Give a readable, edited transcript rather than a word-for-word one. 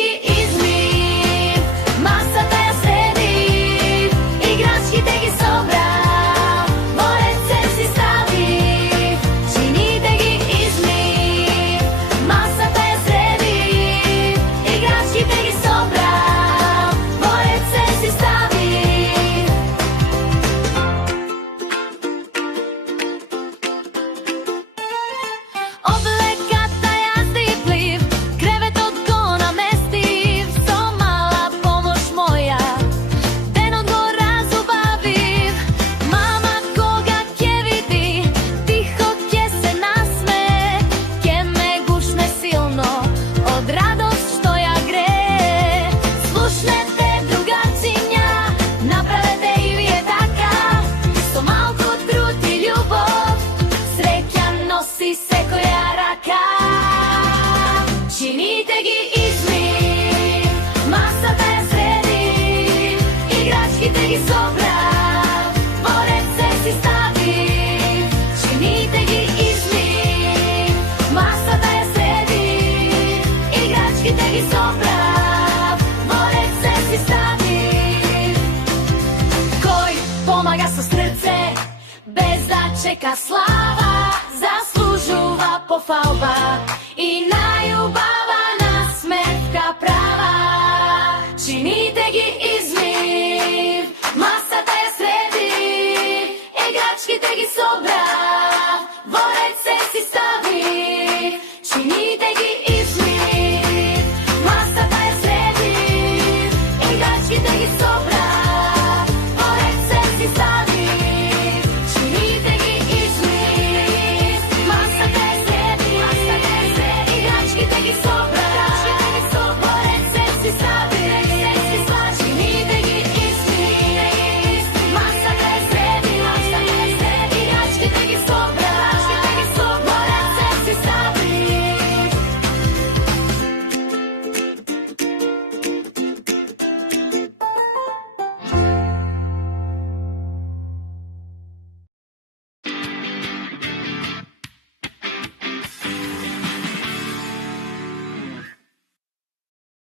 ги изми, масата ја среди, играчките ги собра, во рце си стави, чините ги изми, масата ја среди, играчките ги собра, во рце си стави. Облеката ја здиплив, креветот го наместив, со мала помош моја, денот го разубавив. Мама кога ќе види, тихо ќе се насме, ќе ме гушне силно, од радост што ја гре. Слушнете, другарциња, направете и вие така, со малку труд и љубов, среќа носи секоја рака. Чините ги изми, масата ја среди, играчките ги собра, во рце си стави. Чините ги изми, масата ја среди, играчките ги собра, во рце си стави. Кој помага со срце, без да чека слава, заслужува пофалба и најубава